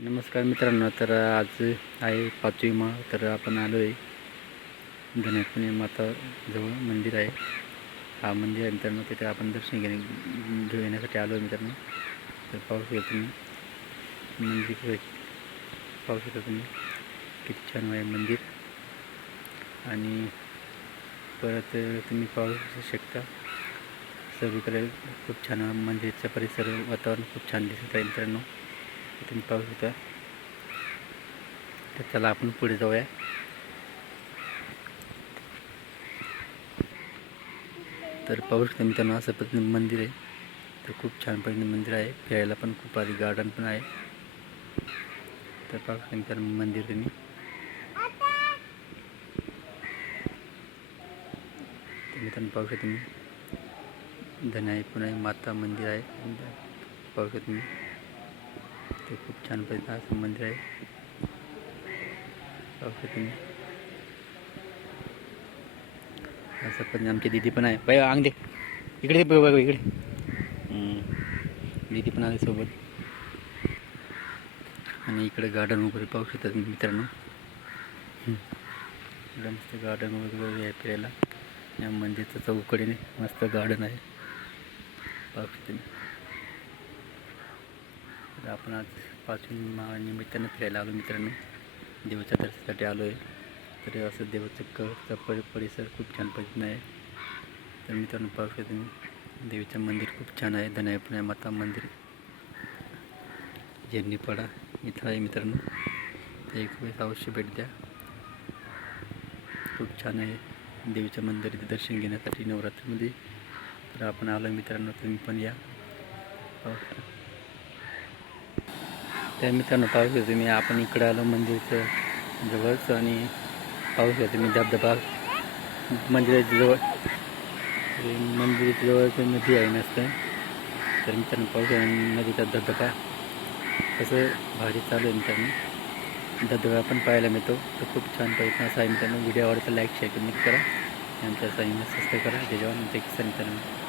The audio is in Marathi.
नमस्कार मित्रांनो तर आज आहे पाचवी माळ तर आपण आलो आहे धन्यापुणे माताजवळ मंदिर आहे. हा मंदिर आहे मित्रांनो तिथे आपण दर्शन घेणे घेऊ येण्यासाठी आलो आहे मित्रांनो. तर पाहू शकता तुम्ही मंदिर पाहू शकता तुम्ही किती छान आहे मंदिर. आणि परत तुम्ही पाहू शकता सगळीकडे खूप छान मंदिरचा परिसर वातावरण खूप छान दिसत आहे मित्रांनो. तुम्ही पाहू शकता तर चला आपण पुढे जाऊया. तर पाहू शकता मित्रांनो असं पद्धतीने मंदिर आहे. तर खूप छान पद्धतीने मंदिर आहे. फिरायला पण खूप भारी गार्डन पण आहे. तर पाहू शकता मित्रांनो मंदिर तुम्ही तर मित्रांनो पाहू शकता तुम्ही. धनाई पुन्हा माता मंदिर आहे. पाहू शकता तुम्ही. ते खूप छान पद्धतीनं असं मंदिर आहे. पाहू तुम्ही? असं पण आमची दिदी पण आहे. बाय अंग दे इकडे बघ बघ इकडे. दीदी दिदी पण आली सोबत. आणि इकडे गार्डन वगैरे पाहू शकतात मित्रांनो. हम्म. इकडं मस्त गार्डन वगैरे आहे फिरायला. या मंदिरचं चौकडीने मस्त गार्डन आहे. पाहू शकता तुम्ही. तर आपण आज पाचवी निमित्तानं फिरायला आलो मित्रांनो. देवाच्या दर्शनासाठी आलो आहे तर असं देवाचं कचा परि परिसर खूप छान पद्धतीनं आहे. तर मित्रांनो पाहू शकता तुम्ही. देवीचं मंदिर खूप छान आहे. धनायपणे माता मंदिर. जेरणीपाडा इथं आहे मित्रांनो. ते एक वेळेस अवश्य भेट द्या. खूप छान आहे देवीचं मंदिर इथे दर्शन घेण्यासाठी नवरात्रीमध्ये. तर आपण आलो मित्रांनो तुम्ही पण या. तर मित्रांनो पाहू शकतो तुम्ही आपण इकडं आलो मंदिरचं जवळच आणि पाहू शकतो तुम्ही धबधबा. मंदिराच्या जवळ मंदिराच्या जवळच नदी आहे नसतं तर मित्रांनो पाहू शकतो नदीचा धबधबा. कसं भारी चालू आहे मित्रांनो. धबधबा पण पाहायला मिळतो. तर खूप छान प्रयत्न असा आहे मित्रांनो. व्हिडिओ आवडता लाईक शेअर कमेंट करा. आमच्या साईंना सबस्क्राईब करा. त्याच्यावर नंतर किस्सा मित्रांनो.